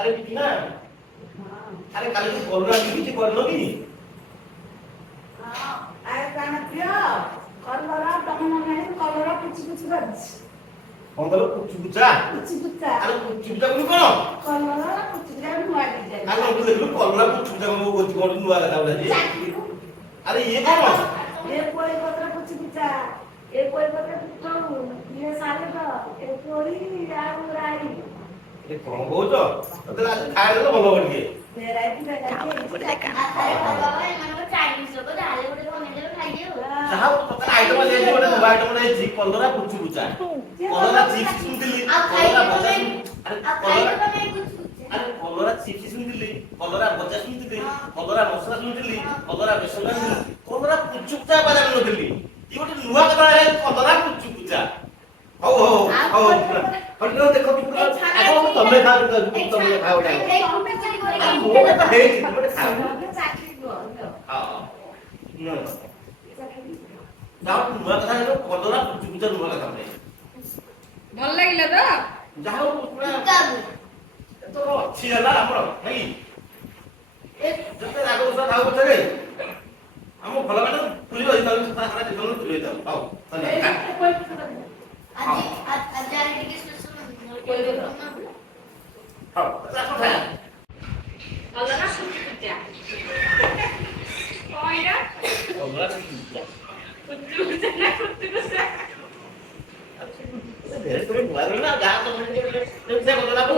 अरे बिना अरे काल तू कॉलरा किती करलो की हां आय कान प्रिय कलरा तमन नाही कलरा कुछ कुछ करछ अंदर कुछ बुचा अरे कुछ बुचा कोन करो कलरा कुछ बुचा नुआ दे अरे तू देखलो कॉलरा कुछ बुचा को गोची कोन नुआ लगा बोला जी अरे ये कौन ये कोई पत्र कुछ बुचा ये कोई पत्र तो ये सारे तो ये कोई राई ये कौन बोलो तो आज खाए तो भलो बन भेराइटी बाबा एमानको चाइनीज को डाले गोटे बनेले खाइ दियो जहाँ तो आइटम ले जो गोटे आइटम ले जी कलरा कुछ बुचा कलरा चिप्स सुनदिली कलरा बजा अरे कलरा चिप्स सुनदिली कलरा बजा सुनदिली कलरा मसला सुनदिली कलरा बेसन सुनदिली कलरा कुछ बुचा बाजा नदिली ये गोटे नुआ कथा है कलरा कुछ बुचा हो पटलो देखो आप तमे खा तमे खाओ टाइम मोटे तो है मोटे खाओ हां न जाओ नुआ कथा है कलरा कुछ बुचा नुआ कथा है ଭଲ ଲାଗିଲା ତ ଯାହା ତ ଅଛି ହେଲା ଆମର ନାଇଁ ଏ ଯେତେ ରାଗ ଉଷା ଖାଉ ପଛରେ ଆମ ଭଲ ମାନେ ପୁଲି ରହିଥାଉ ସାରା ଜୀବନ ପୁଲି ରହିଥାଉ ହଉ आज आज आज ଟିକେ ସୁସୁମ କୋଇ ଦେ ହଉ ରାଗ ଖାଆ କଲରା ସୁଚିଟା କଇରା କଲରା କୁଚା କୁଚୁ ନା କୁଚୁ धेरै थोरै भएर न जा त मैले त्यो कलरा पो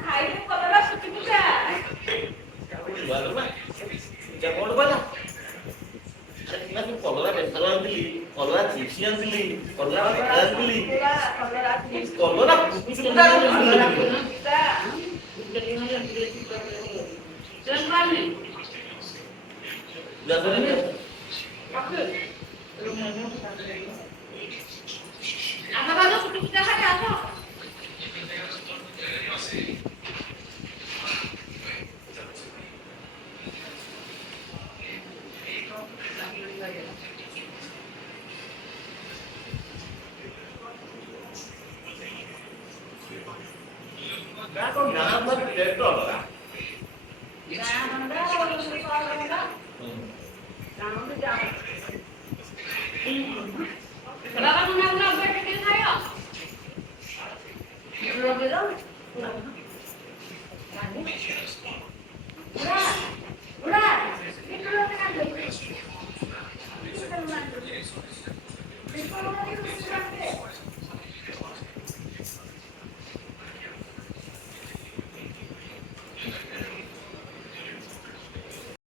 ଖାଇଲେ କଲରା ସୁଚିଟା भएर न जा कोन भला ना तू कलरा बेसन आंदिली कलरा चिप्स आंदिली कलरा आंदिली କଲରା ଚିପ୍ସ कलरा कुचुटा ଜନ୍ମାନି जाने ଆମ ବାଦ ସୁଚିଟା ଖାଇ ଆସ का तो नाम पर टेस्ट होगा गानंदा और कलरा गानंदा जा ବାବା ନନା ନା ବେଟ କେ ଖାଇଅ रोबेरो उड़ा उड़ा